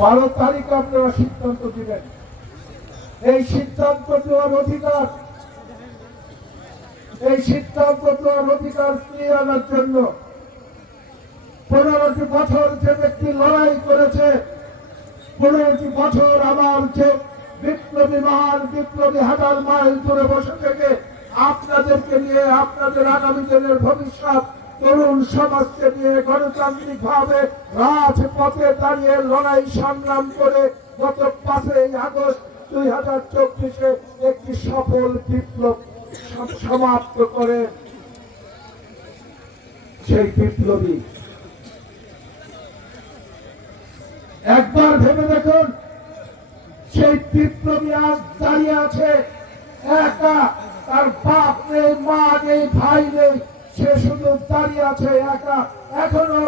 12 তারিখে আপনারা সিদ্ধান্ত দিবেন। এই সিদ্ধান্ত দেওয়ার অধিকার, এই সিদ্ধান্ত দেওয়ার অধিকার ফিরিয়ে আনার জন্য 15টি বছর যে ব্যক্তি লড়াই করেছে, 15টি বছর আমার যে বিপ্লবী মহান বিপ্লবী হাজার মাইল দূরে বসে থেকে আপনাদেরকে নিয়ে, আপনাদের আগামী দিনের ভবিষ্যৎ তরুণ সমাজকে নিয়ে গণতান্ত্রিক ভাবে রাজপথে দাঁড়িয়ে লড়াই সংগ্রাম করে গত 5ই আগস্ট 2024 একটি সফল বিপ্লব সমাপ্ত করে সেই বিপ্লবী একবার ভেবে দেখুন, সেই বিপ্লবী আজ দাঁড়িয়ে আছে একা, তার বাপ নেই, মা নেই, ভাই নেই, সে শুধু দাঁড়িয়ে আছে একা। এখনো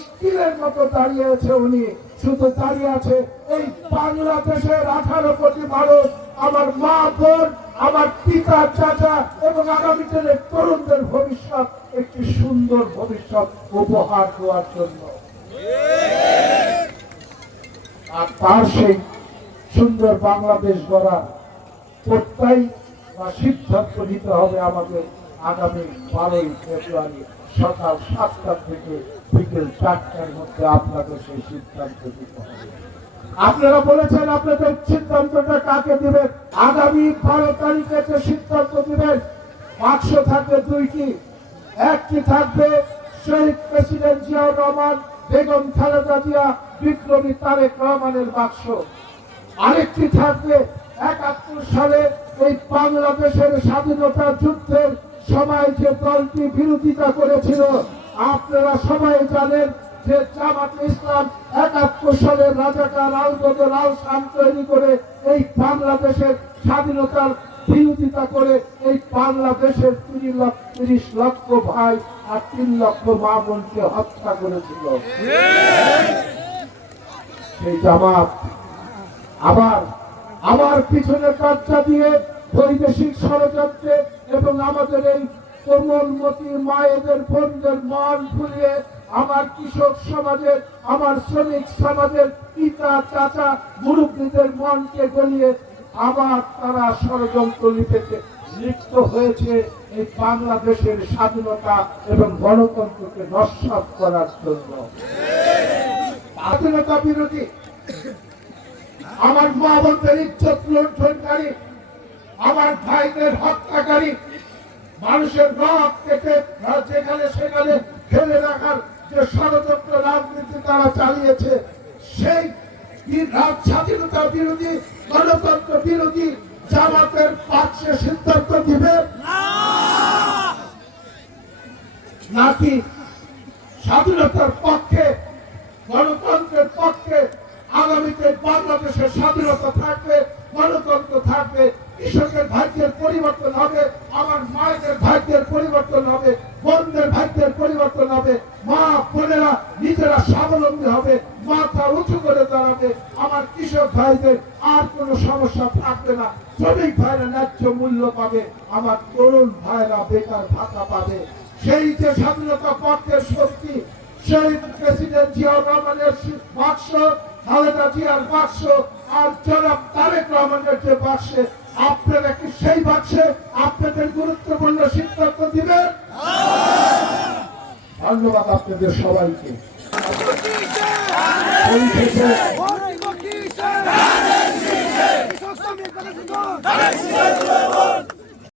স্টিলের মতো দাঁড়িয়ে আছে, উনি শুধু দাঁড়িয়ে আছে। এই বাংলাদেশের 18 কোটি মানুষ, আমার মা বোন, আমার পিতা চাচা এবং আগামী দিনের তরুণদের ভবিষ্যৎ, একটি সুন্দর ভবিষ্যৎ উপহার দেওয়ার জন্য। আর তার সেই সুন্দর বাংলাদেশ গড়া প্রত্যয় বা সিদ্ধান্ত নিতে হবে আমাদের আগামী 12ই ফেব্রুয়ারি সকাল 7টা থেকে বিকেল 4টার মধ্যে আপনাদের সেই সিদ্ধান্ত নিতে হবে। আপনারা বলেছেন আপনাদের সিদ্ধান্তটা কাকে দিবেন। আগামী 12 তারিখে যে সিদ্ধান্ত দিবেন, বাক্স থাকবে 2টি। একটি থাকবে শহীদ প্রেসিডেন্ট জিয়াউর রহমান, বেগম খালেদা জিয়া, বিপ্লবী তারেক রহমানের বাক্স। আরেকটি থাকবে 71 সালে এই বাংলাদেশের স্বাধীনতা যুদ্ধের সময় যে দলটি বিরোধিতা করেছিল, আপনারা সবাই জানেন যে জামাতে ইসলাম 71 সালে রাজাকার আলবদর আল শাম তৈরি করে এই বাংলাদেশের স্বাধীনতার বিরোধিতা করে এই বাংলাদেশের 30 লক্ষ ভাই আর 3 লক্ষ মা বোনকে হত্যা করেছিল। সেই জামাত আবার পিছনে কাজটা দিয়ে বৈদেশিক ষড়যন্ত্রে এবং আমাদের এই কোমলমতি মায়েদের বোনদের মন ভুলিয়ে আমার কৃষক সমাজের, আমার শ্রমিক সমাজের পিতা চাচা মুরব্বীদের মনকে গলিয়ে আবার তারা ষড়যন্ত্র লিপ্ত হয়েছে এই বাংলাদেশের স্বাধীনতা এবং গণতন্ত্রকে নস্যাৎ করার জন্য। স্বাধীনতা বিরোধী, আমার মা বোনদের ইজ্জত লুণ্ঠনকারী, আমার ভাইদের হত্যাকারী, মানুষের রক্ত কেটে যেখানে সেখানে ফেলে রাখার যে ষড়যন্ত্র রাজনীতি তারা চালিয়েছে, সেই স্বাধীনতা বিরোধী গণতন্ত্র বিরোধী জামাতের পক্ষে সিদ্ধান্ত দিবে নাকি স্বাধীনতার পক্ষে, গণতন্ত্রের পক্ষে? আগামীতে বাংলাদেশের স্বাধীনতা থাকবে, গণতন্ত্র থাকবে, কৃষকের ভাগ্যের পরিবর্তন হবে, আমার মায়েদের ভাগ্যের পরিবর্তন হবে, বোনদের ভাগ্যের পরিবর্তন হবে, মা বোনেরা নিজেরা স্বাবলম্বী হবে, মাথা উঁচু করে দাঁড়াবে, আমার কৃষক ভাইদের আর কোনো সমস্যা থাকবে না, শ্রমিক ভাইরা ন্যায্য মূল্য পাবে, আমার তরুণ ভাইরা বেকার ভাতা পাবে। সেই যে স্বাধীনতা পক্ষের শক্তি, সেই প্রেসিডেন্ট জিয়াউর রহমানের বাক্স, খালেদা জিয়ার বাক্স আর জনাব তারেক রহমানের যে বাক্সে, আপনারা কি সেই বাক্সে আপনাদের গুরুত্বপূর্ণ সিদ্ধান্ত দিবেন? ধন্যবাদ আপনাদের সবাইকে।